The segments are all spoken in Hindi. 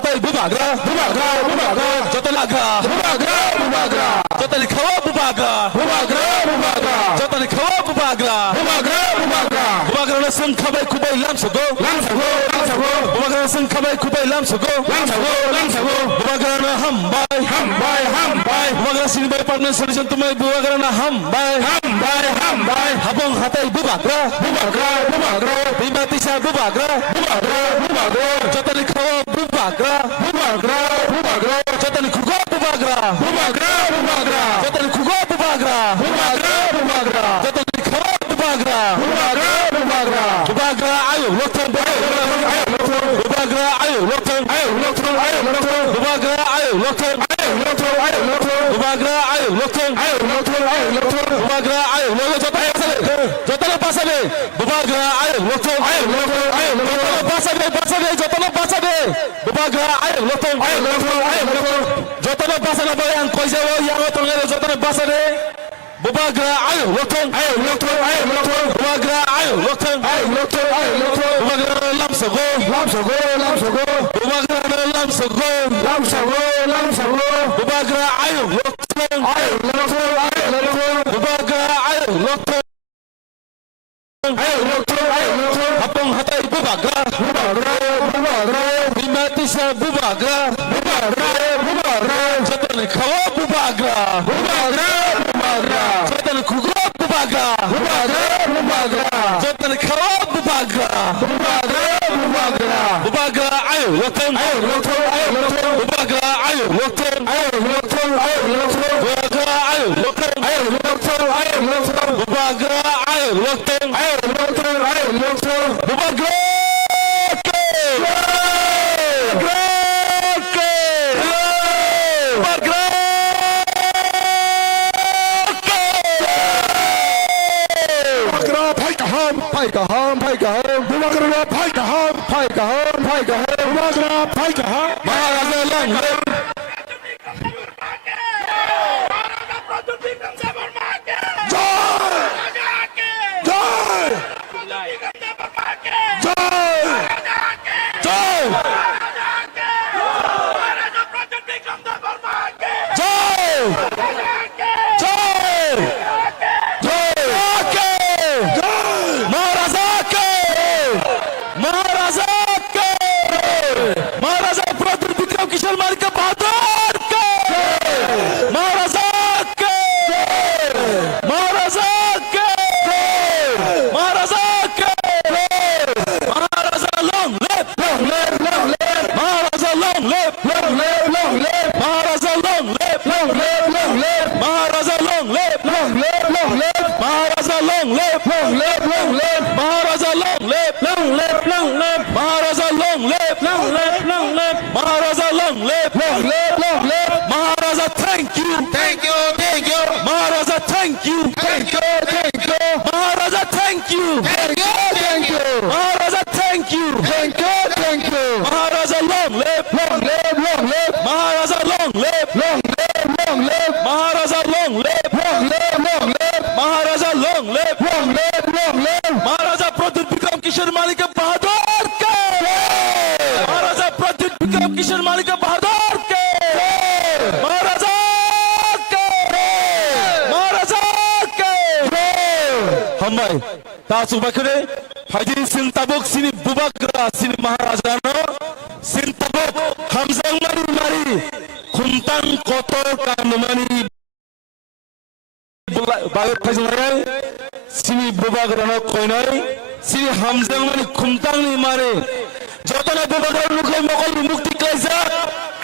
hatai bubagra jotalaga jotali khawa bubagra jotali khawa bubagra bubagra sing khabai kubai lamsago bubagra sing khabai kubai lamsago bubagra na hambai bubagra sinibai partner solution tumai bubagra na hambai habong hatai bubagra bimati sa bubagra jotali khawa bubagra jotali khugo bubagra jotali khugo bubagra jotali khawa bubagra bubagra ayo lokter bubagra ayo lokter bubagra ayo lokter bubagra ayo lokter bubagra ayo jotala pasale bubagra ayo lokter jotala pasale bubagra ayo lokter jotala pasale bayan koise wo yango tongere jotala pasale bubagra ayo lokter bubagra ayo lokter bubagra lamsago bubagra lamsago bubagra ayo lokter bubagra ayo lokter habong hatai bubagra bimati sa bubagra jotala khawa bubagra jotala khugo bubagra jotala khawa bubagra bubagra ayo lokter bubagra ayo lokter bubagra ayo lokter bubagra ayo lokter bubagra Maharaja long live Maharaja Pratham Vikram Kishore Malika Bahadur ke Maharaja long live Maharaja long live Maharaja long live Maharaja long live Maharaja long live Maharaja long live Maharaja long live Maharaja long live Maharaja thank you Maharaja thank you Maharaja thank you Maharaja thank you Maharaja long live Maharaja long live Maharaja long live Maharaja long live Maharaja Pratham Vikram Kishore Malika Bahadur ke Maharaja Pratham Vikram Kishore Malika Bahadur ke Maharaja hambai ta subakre Haji Sintabok sini bubagra sini Maharaja no Sintabok Hamzang mari Kuntang kotor kanumani bagai pasangan sini bubagra no koinai sini Hamzang mari kuntang ni mari jotana bubagra nukai mokol mukti kaisa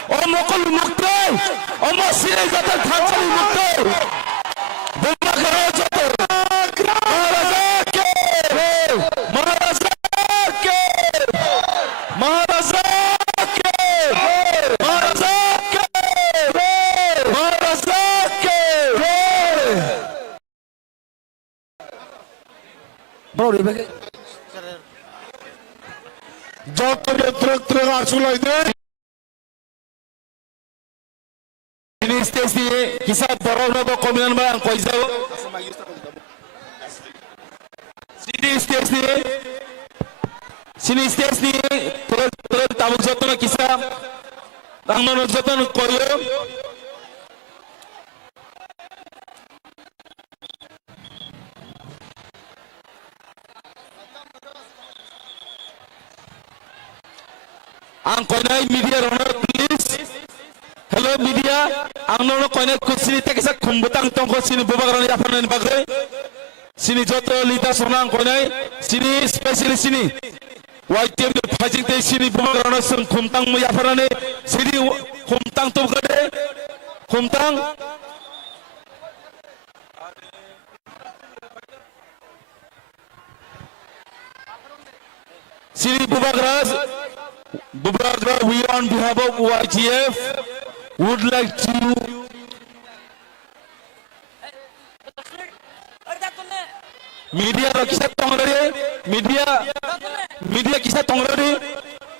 mokol mukti sini jatan thansali mukti bubagra jotor Ini stesi kisah borong nopo kominan bang koizau. Sini stesi terus tabuk jatuh kisah Angno joton koyo ang koinai media rono please. Hello media, angno koinai kusini tekisa kumbutang tongko sini bubagrani apanan bagre. Sini joto lita sonang koinai sini specialist sini. YTM phajing te sini bubagrana sung kumtang mu apanan sini kumtang to gade kumtang sini bubagrana, we on behalf of YGF would like to media kisah tongrade media kisah tongrade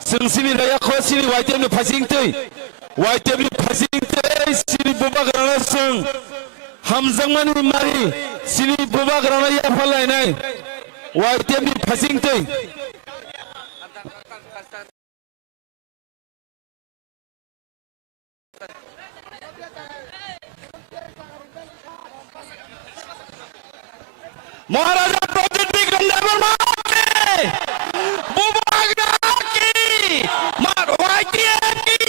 sini raya kho sini YTM no phasing te sini bubagrana sung hamzang mani mari sini bubagrana ya phalai nai YTM ni phasing te Maharaja project Vikram देवर माके बुबाग्रा की YTM की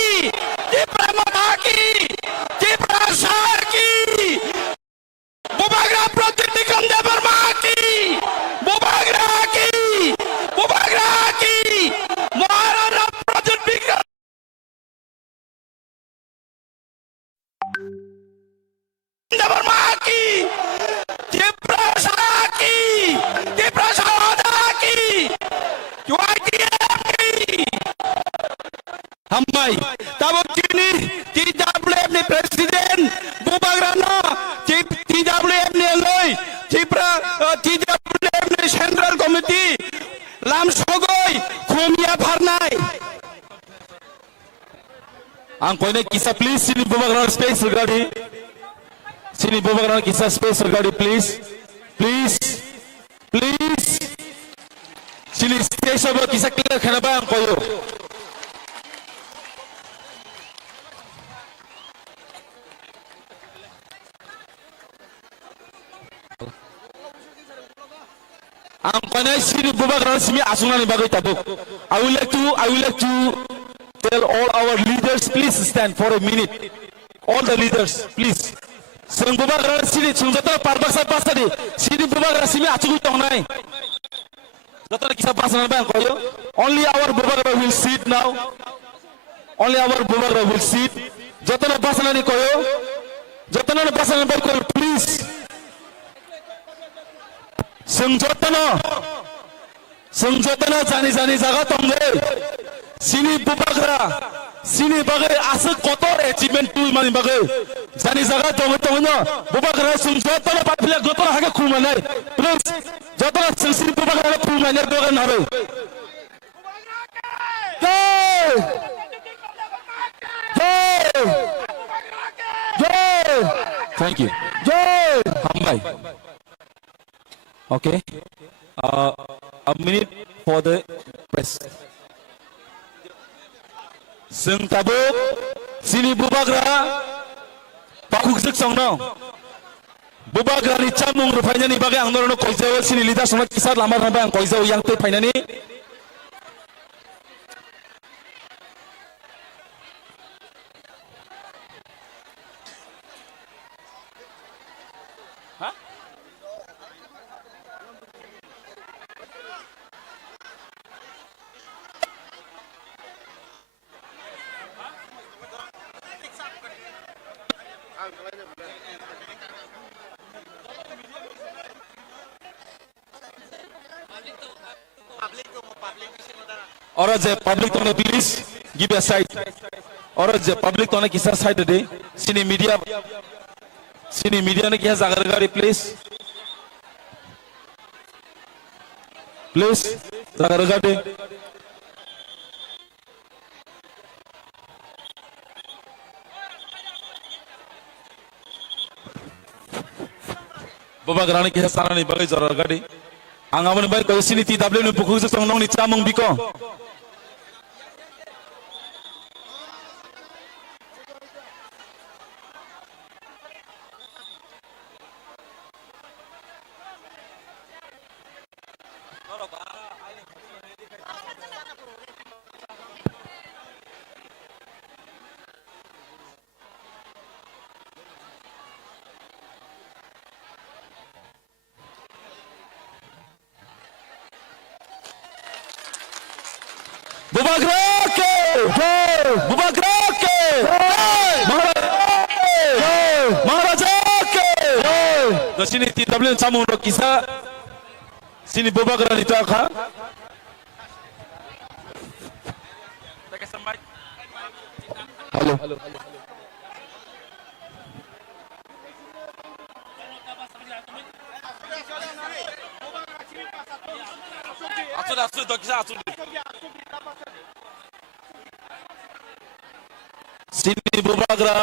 प्रेमा की प्रसार की बुबाग्रा प्रोजेक्ट विक्रम देवर माकी बुबाग्रा की महाराजा project Vikram they were माकी Hambai, tabo kini TWF ni presiden bubagrana, TWF ni loy, TWF ni central committee, lam sogoi, khomia bharnai. Angkoi ne kisa please sini bubagrana space regadi, sini bubagrana kisa space regadi please. Sini stage abo kisa clear khana ba angkoyo. Angkoi sini bubagrana sini asuna ni bagai tabuk. I would like to tell all our leaders please stand for a minute. All the leaders please. Sering bubagrana sini sungjata parbaksa pasadi. Sini bubagrana sini achukui tongnai. Jotana kisah pasana ba angkoyo. Only our bubagrana will sit now. Only our bubagrana will sit. Jotana pasana ni koyo. Jotana pasana ba koyo please. Sengjotana jani jaga tongle sini bubagra sini bagai asa kotor achievement tu mani bagai jani jaga tongle bubagra sengjotana patpila gotona haga khulmanai please jotana sini bubagra khulmanai dogan habe jai thank you jai Hambai. Okay, a minute for the press. Seng tabuk sini bubagra pakuk sek songno bubagra ni camung rupanya ni bagai angdor no koizau sini lidah somat kisah lamar nampak ang koizau yang te paina ni. Or the public tone please give a side. Or the public tone kisah side today. Sini media ne kisah zagar gari please. Please zagar gari. Bubagrana ni kisah sana ni bagai zagar gari. Angaman baik kalau sini TWF ni pukul sesong nong ni camung biko. Bubagra के बुबागरा के महाराजा के do sini TW samu ro kisa sini bubagra nito aka halo asu do kisa asu sini bubagra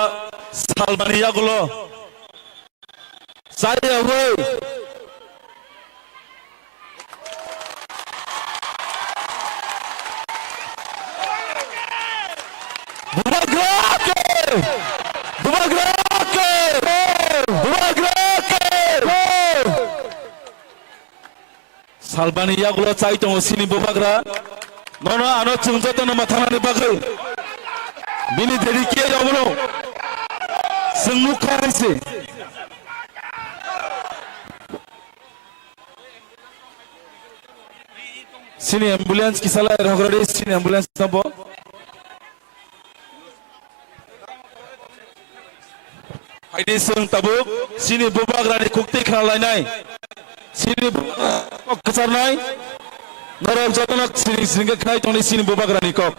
salmania gulo saya woi bubagra ke bubagra ke bubagra ke salmania gulo cai tong sini bubagra nono ano chungjoto na mathana bagai bini dedikiye jabono sengmuk khaise sini ambulance kisala rogre sini ambulance nabo haidi seng tabuk sini bubagrani kukti khnalainai sini kasarnai norok jotonak sini singa khnai toni sini bubagrani kok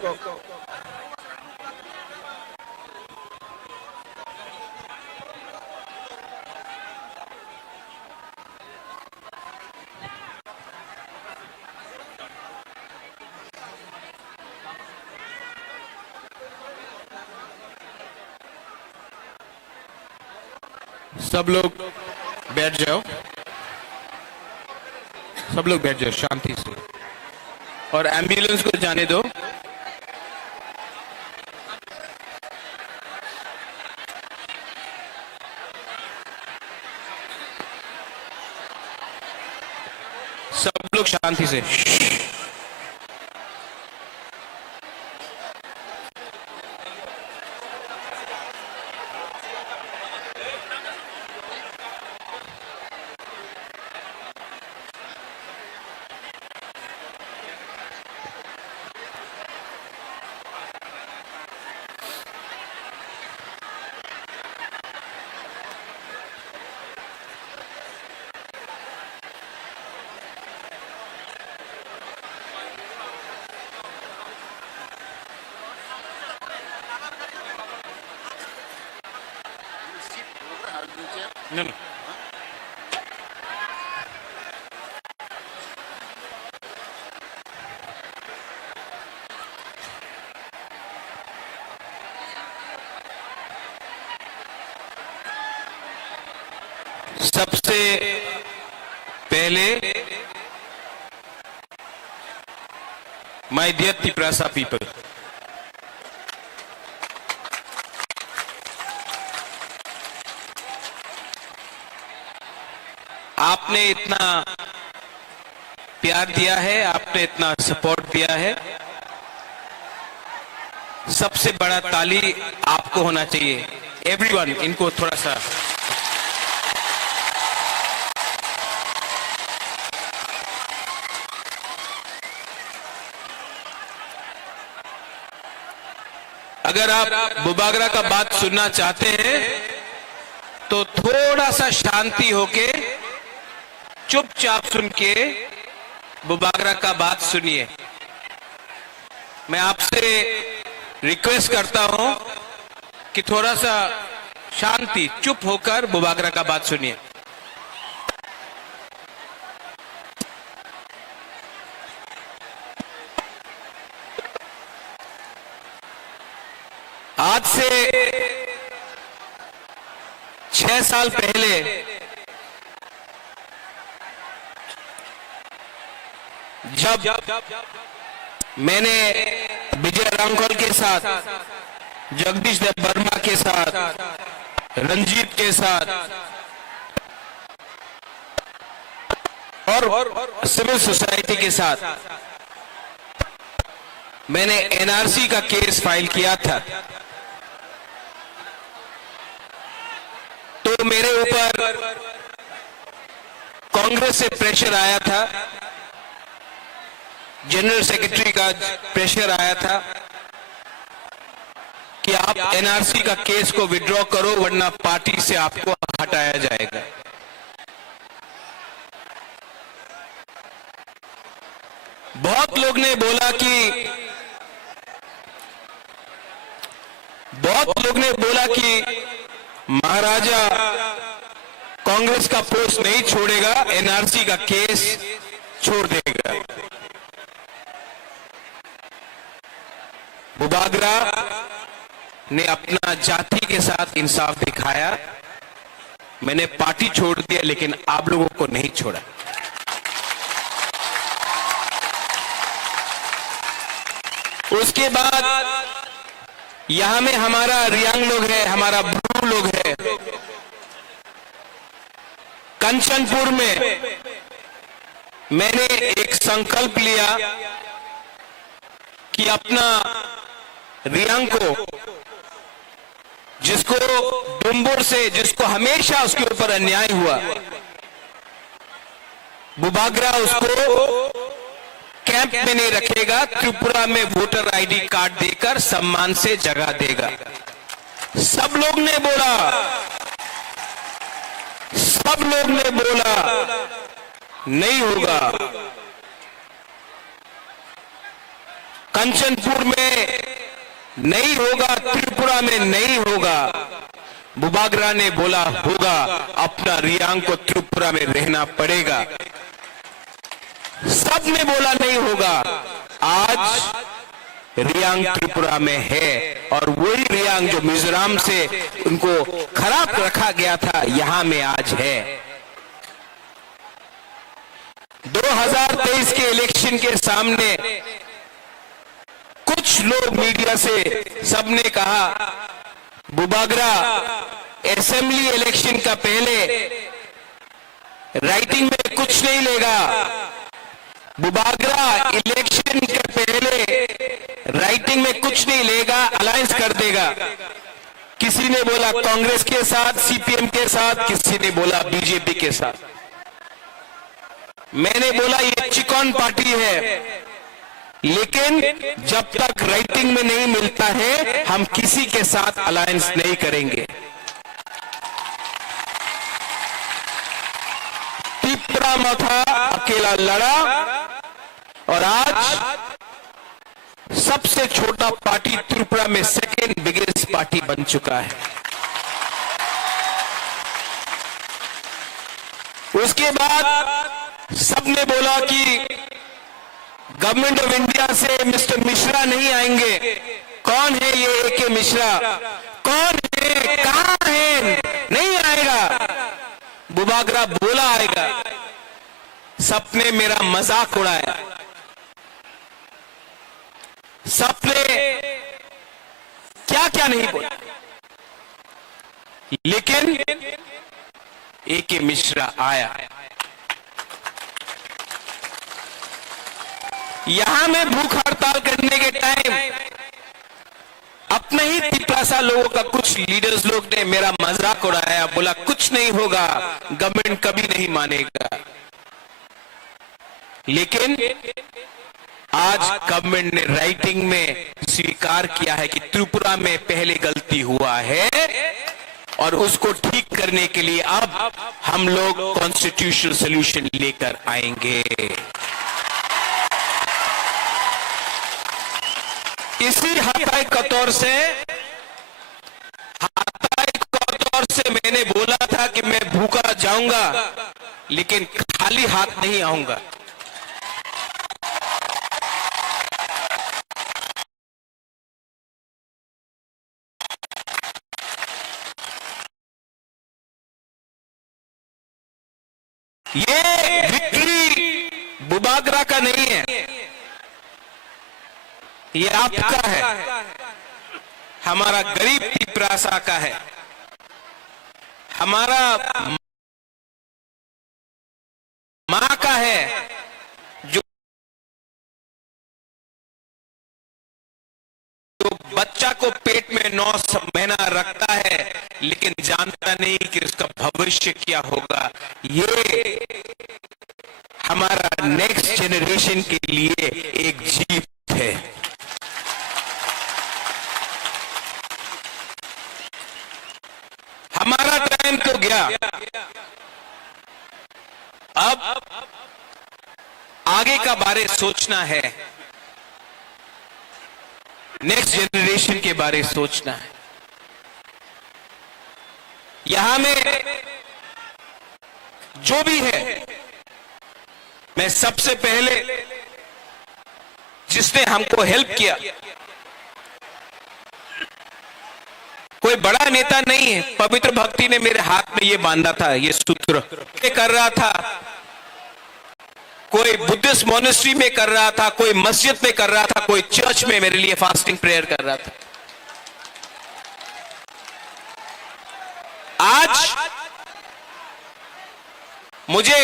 सब लोग बैठ जाओ, सब लोग बैठ जाओ शांति से और एम्बुलेंस को जाने दो। सब लोग शांति से। No, no. सबसे पहले माय डियर तिपरासा पीपल, आपने इतना प्यार दिया है, आपने इतना सपोर्ट दिया है। सबसे बड़ा ताली आपको होना चाहिए। एवरीवन, इनको थोड़ा सा अगर आप बुबागरा का बात सुनना चाहते हैं तो थोड़ा सा शांति होके चुपचाप सुन के बुबागरा का बात सुनिए। मैं आपसे रिक्वेस्ट करता हूं कि थोड़ा सा शांति, चुप होकर बुबागरा का बात सुनिए। आज से 6 साल पहले जब मैंने विजय रामखोल के साथ, जगदीश देव वर्मा के साथ, रंजीत के साथ और सिविल सोसाइटी के साथ मैंने एनआरसी का केस फाइल किया था, तो मेरे ऊपर कांग्रेस से प्रेशर आया था जनरल सेक्रेटरी का प्रेशर आया था कि आप एनआरसी का केस को विड्रॉ करो वरना पार्टी से आपको हटाया जाएगा। बहुत लोग ने बोला कि महाराजा कांग्रेस का पोस्ट नहीं छोड़ेगा, एनआरसी का केस छोड़ देगा। बुबागरा ने अपना जाति के साथ इंसाफ दिखाया। मैंने पार्टी छोड़ दिया लेकिन आप लोगों को नहीं छोड़ा। उसके बाद यहां में हमारा रियांग लोग है, हमारा ब्रू लोग है। कंचनपुर में मैंने एक संकल्प लिया कि अपना रियांग को, जिसको डुम्बुर से, जिसको हमेशा उसके ऊपर अन्याय हुआ, बुबागरा उसको कैंप में नहीं रखेगा, त्रिपुरा में वोटर आईडी कार्ड देकर सम्मान से जगह देगा। सब लोग ने बोला नहीं होगा। कंचनपुर में नहीं होगा, त्रिपुरा में नहीं होगा। बुबागरा ने बोला होगा, अपना रियांग को त्रिपुरा में रहना पड़ेगा। सब ने बोला नहीं होगा। आज रियांग त्रिपुरा में है और वही रियांग जो मिजोरम से उनको खराब रखा गया था, यहां में आज है। 2023 के इलेक्शन के सामने कुछ लोग मीडिया से सबने कहा बुबागरा असेंबली इलेक्शन का पहले राइटिंग में कुछ नहीं लेगा, बुबागरा इलेक्शन के पहले राइटिंग में कुछ नहीं लेगा, अलायंस कर देगा। किसी ने बोला कांग्रेस के साथ, सीपीएम के साथ, किसी ने बोला बीजेपी के साथ। मैंने बोला ये चिकॉन पार्टी है, लेकिन जब तक राइटिंग में नहीं मिलता है हम किसी के साथ अलायंस नहीं करेंगे। त्रिपुरा मथा अकेला लड़ा और आज सबसे छोटा पार्टी त्रिपुरा में सेकेंड बिगेस्ट पार्टी बन चुका है। उसके बाद सबने बोला कि गवर्नमेंट ऑफ इंडिया से मिस्टर मिश्रा नहीं आएंगे। कौन है ये एके मिश्रा? कौन है? कहां है? नहीं आएगा। बुबागरा बोला आएगा। सबने मेरा मजाक उड़ाया, सबने क्या क्या नहीं बोला, लेकिन एके मिश्रा आया। यहां में भूख हड़ताल करने के टाइम अपने ही तिपरासा लोगों का कुछ लीडर्स लोग ने मेरा मजाक उड़ाया, बोला कुछ नहीं होगा, गवर्नमेंट कभी नहीं मानेगा। लेकिन आज गवर्नमेंट ने राइटिंग में स्वीकार किया है कि त्रिपुरा में पहले गलती हुआ है और उसको ठीक करने के लिए अब हम लोग कॉन्स्टिट्यूशनल सॉल्यूशन लेकर आएंगे। इसी हताई कतौर से मैंने बोला था कि मैं भूखा जाऊंगा लेकिन खाली हाथ नहीं आऊंगा। ये विक्ट्री बुबागरा का नहीं है, ये आपका है, हमारा गरीब तिपरासा का है, हमारा मां का है जो बच्चा को पेट में 9 महीना रखता है लेकिन जानता नहीं कि उसका भविष्य क्या होगा। ये हमारा नेक्स्ट जनरेशन के लिए एक जीत है। हमारा टाइम तो गया, अब आगे का बारे सोचना है, नेक्स्ट जनरेशन के बारे सोचना है। यहां में जो भी है, मैं सबसे पहले जिसने हमको हेल्प किया, कोई बड़ा नेता नहीं है, पवित्र भक्ति ने मेरे हाथ में ये बांधा था, ये सूत्र कर रहा था, कोई बुद्धिस्ट मोनेस्ट्री में कर रहा था, कोई मस्जिद में कर रहा था, कोई चर्च में मेरे लिए फास्टिंग प्रेयर कर रहा था। आज मुझे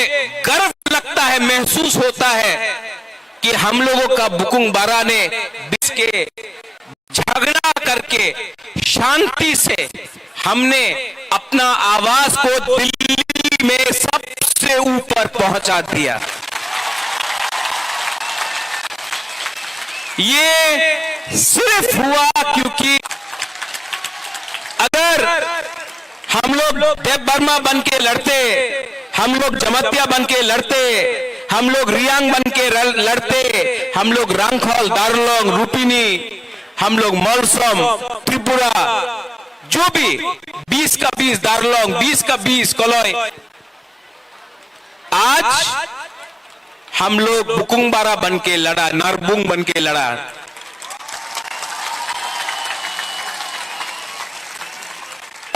गर्व लगता है, महसूस होता है कि हम लोगों का बुकुंग बारा ने बीच के झगड़ा करके शांति से हमने अपना आवाज को दिल्ली में सबसे ऊपर पहुंचा दिया। ये सिर्फ हुआ क्योंकि अगर हम लोग देव बर्मा बन के लड़ते, हम लोग जमतिया बन के लड़ते, हम लोग रियांग बन के लड़ते, हम लोग रांगखोल, दार्लोंग, रूपिनी, हम लोग मलसम, त्रिपुरा, जो भी 20 का 20 दार्लोंग, 20 का 20 कोलोई, आज हम लोग बुकुंग बारा बन के लड़ा, नारबुंग बन के लड़ा।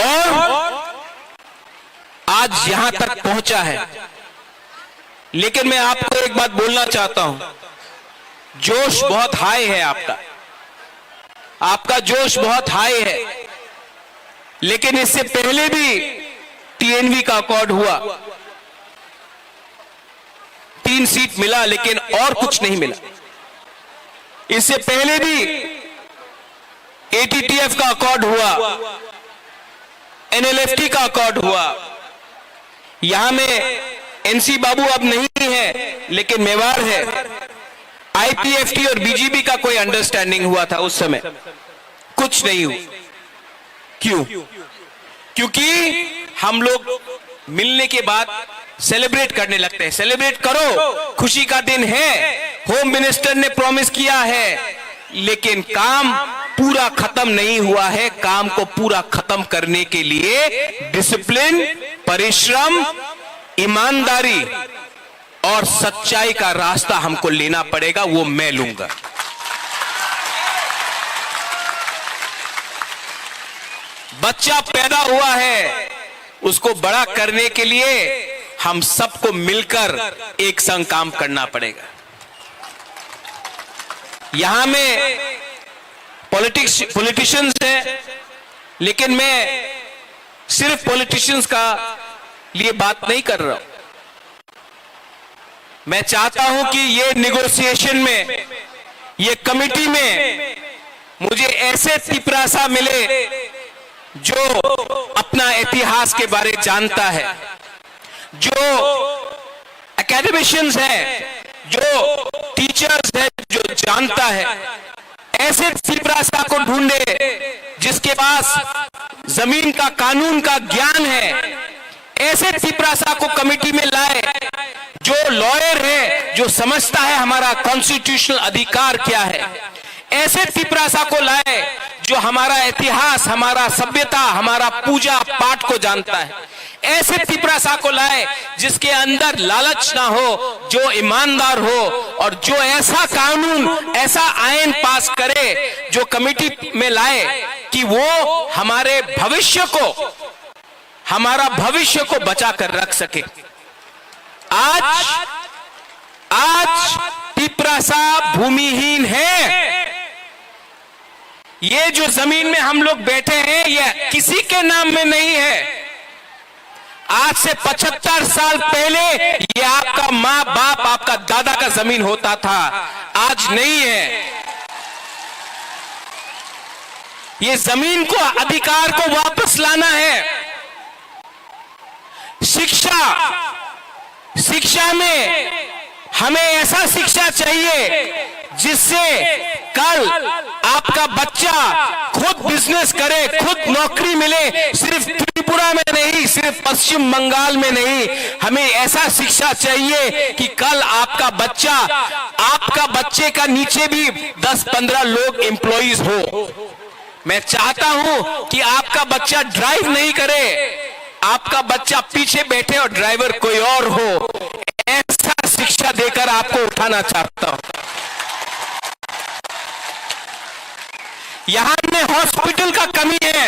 और आज यहां तक पहुंचा है। लेकिन मैं आपको एक बात बोलना चाहता हूं, जोश बहुत हाई है आपका जोश बहुत हाई है। लेकिन इससे पहले भी टीएनवी का अकॉर्ड हुआ, 3 सीट मिला, लेकिन और कुछ नहीं मिला। इससे पहले भी एटीटीएफ का अकॉर्ड हुआ, एनएलएफटी का अकॉर्ड हुआ। यहां में एनसी बाबू अब नहीं है, लेकिन मेवाड़ है। आईपीएफटी और बीजेपी का कोई अंडरस्टैंडिंग हुआ था उस समय, कुछ नहीं हुआ। क्यों? क्योंकि हम लोग मिलने के बाद सेलिब्रेट करने लगते हैं। सेलिब्रेट करो, खुशी का दिन है, होम मिनिस्टर ने प्रॉमिस किया है, लेकिन काम पूरा खत्म नहीं हुआ है। काम को पूरा खत्म करने के लिए डिसिप्लिन, परिश्रम, ईमानदारी और सच्चाई का रास्ता हमको लेना पड़ेगा, वो मैं लूंगा। बच्चा पैदा हुआ है, उसको बड़ा करने के लिए हम सबको मिलकर एक संग काम करना पड़ेगा। यहां में पॉलिटिशियंस हैं, लेकिन मैं सिर्फ पॉलिटिशियंस का लिए बात नहीं कर रहा हूं। मैं चाहता हूं कि ये निगोशिएशन में, ये कमिटी में मुझे ऐसे तिपरासा मिले जो अपना इतिहास के बारे जानता है, जो एकेडमिशियंस हैं, जो टीचर्स हैं, जो जानता है। ऐसे तिपरासा को ढूंढे जिसके पास जमीन का, कानून का ज्ञान है। ऐसे तिपरासा को कमेटी में लाए जो लॉयर है, जो समझता है हमारा कॉन्स्टिट्यूशनल अधिकार क्या है। ऐसे तिपरासा को लाए जो हमारा इतिहास, हमारा सभ्यता, हमारा पूजा पाठ को जानता है। ऐसे तिपरासा को लाए जिसके अंदर लालच ना हो, जो ईमानदार हो, और जो ऐसा कानून, ऐसा आईन पास करे जो कमेटी में लाए कि वो हमारे भविष्य को, हमारा भविष्य को बचा कर रख सके। आज तिपरासा भूमिहीन है। ये जो जमीन में हम लोग बैठे हैं, ये किसी के नाम में नहीं है। आज से 75 साल पहले ये आपका माँ बाप, आपका दादा का जमीन होता था, आज नहीं है। ये जमीन को, अधिकार को वापस लाना है। शिक्षा में हमें ऐसा शिक्षा चाहिए जिससे कल आपका बच्चा खुद बिजनेस करे, खुद नौकरी मिले। सिर्फ त्रिपुरा में नहीं, सिर्फ पश्चिम बंगाल में नहीं, हमें ऐसा शिक्षा चाहिए कि कल आपका बच्चे का नीचे भी 10-15 लोग एम्प्लॉइज हो। मैं चाहता हूं कि आपका बच्चा ड्राइव नहीं करे, आपका बच्चा पीछे बैठे और ड्राइवर कोई और हो। ऐसा शिक्षा देकर आपको उठाना चाहता हूं। यहां में हॉस्पिटल का कमी है,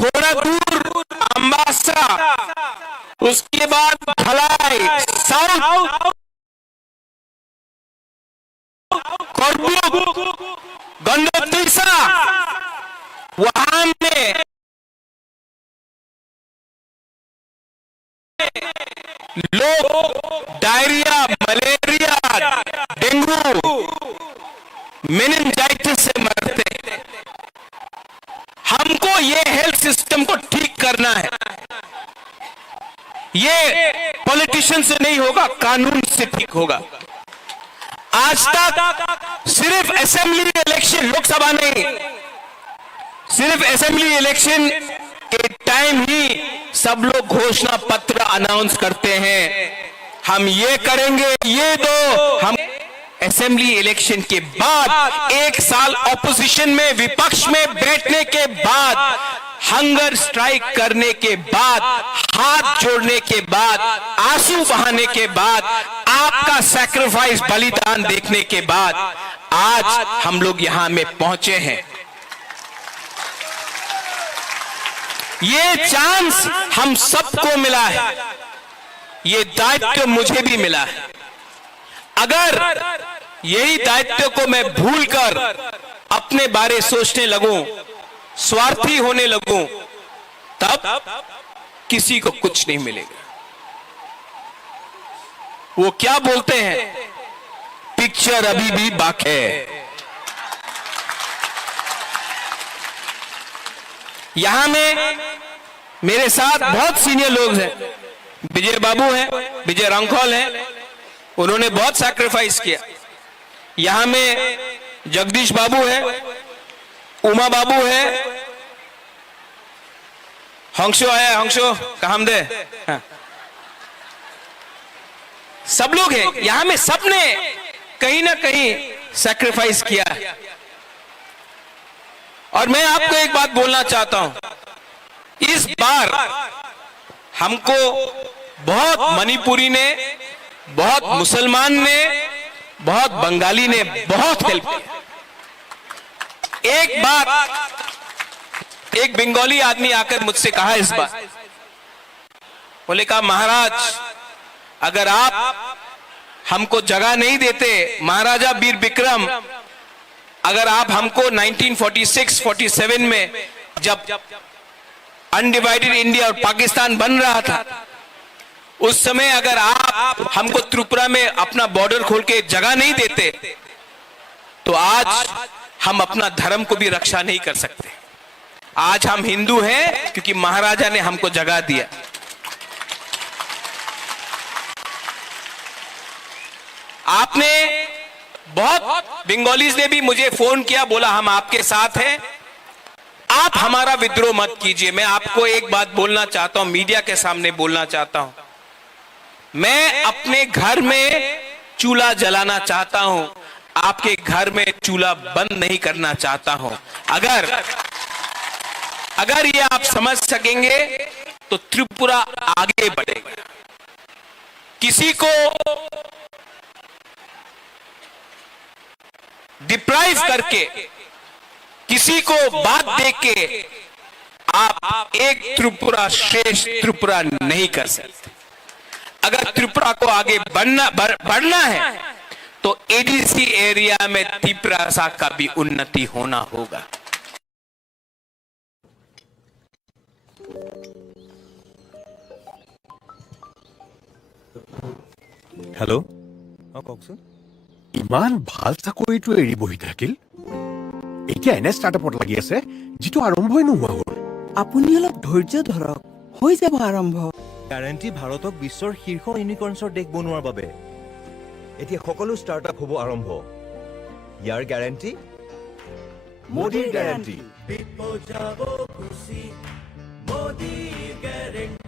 थोड़ा दूर अम्बासा, उसके बाद भलाई, साउथ, कोरबू, गंडोत्रीसा, वहां में लोग डायरिया, मलेरिया, डेंगू, मेनिंजाइटिस से मरते हैं। हमको ये हेल्थ सिस्टम को ठीक करना है। ये पॉलिटिशियन से नहीं होगा, कानून से ठीक होगा। आज तक सिर्फ असेंबली इलेक्शन, लोकसभा नहीं, सिर्फ असेंबली इलेक्शन के टाइम ही सब लोग घोषणा पत्र अनाउंस करते हैं, हम ये करेंगे, ये दो। हम असेंबली इलेक्शन के बाद 1 साल ऑपोजिशन में, विपक्ष में बैठने के बाद, हंगर स्ट्राइक करने के बाद, हाथ जोड़ने के बाद, आंसू बहाने के बाद, आपका सैक्रिफाइस, बलिदान देखने के बाद आज हम लोग यहां में पहुंचे हैं। ये चांस हम सबको मिला है, ये दायित्व मुझे भी मिला है। अगर यही दायित्व को मैं भूलकर अपने बारे सोचने लगूं, स्वार्थी होने लगूं, तब किसी को कुछ नहीं मिलेगा। वो क्या बोलते हैं, पिक्चर अभी भी बाकी है। यहां में मेरे साथ बहुत सीनियर लोग हैं, विजय बाबू हैं, विजय रंखौल हैं, उन्होंने बहुत सैक्रिफाइस किया। यहां में जगदीश बाबू है, उमा बाबू है, हंसो आया, हंसो कहां दे, हाँ। सब लोग हैं यहां में, सबने कहीं ना कहीं सैक्रिफाइस किया है। और मैं आपको एक बात बोलना चाहता हूं, इस बार हमको बहुत मणिपुरी ने, बहुत मुसलमान ने, बहुत बंगाली ने बहुत हेल्प किया। एक बार एक बंगाली आदमी आकर मुझसे कहा इस बार, बोले कहा महाराज अगर आप हमको जगह नहीं देते, महाराजा वीर विक्रम अगर आप हमको 1946-47 में जब अनडिवाइडेड इंडिया और पाकिस्तान बन रहा था, उस समय अगर आप हमको त्रिपुरा में अपना बॉर्डर खोल के जगह नहीं देते तो आज हम अपना धर्म को भी रक्षा नहीं कर सकते। आज हम हिंदू हैं क्योंकि महाराजा ने हमको जगह दिया। आपने बहुत बंगालीज ने भी मुझे फोन किया, बोला हम आपके साथ हैं, आप हमारा विद्रोह मत कीजिए। मैं आपको एक बात बोलना चाहता हूं, मीडिया के सामने बोलना चाहता हूं, मैं अपने घर में चूल्हा जलाना चाहता हूं, आपके घर में चूल्हा बंद नहीं करना चाहता हूं। अगर ये आप समझ सकेंगे तो त्रिपुरा आगे बढ़ेगा। किसी को डिप्राइव करके, किसी को बात देके आप एक त्रिपुरा श्रेष्ठ त्रिपुरा नहीं कर सकते। अगर त्रिपुरा को आगे बढ़ना है तो एडीसी एरिया में त्रिपुरा का भी उन्नति होना होगा। हेलो, কওকচোন। ইমান ভাল চাকৰিটো এৰি বহি থাকিল, এতিয়া এনে ষ্টাৰ্টআপত লাগি আছে যিটো আৰম্ভই নোহোৱা হ'ল। আপুনি অলপ ধৈৰ্য ধৰক, হৈ যাব আৰম্ভ। গ্যাৰাণ্টি ভাৰতক বিশ্বৰ শীৰ্ষ ইউনিকৰ্ণছৰ দেশ বনোৱাৰ বাবে এতিয়া সকলো ষ্টাৰ্টআপ হ'ব আৰম্ভ ইয়াৰ গ্যাৰাণ্টি মোদীৰ গ্যাৰাণ্টি বিপদ যাব খুচি মোদীৰ গ্যাৰেণ্টি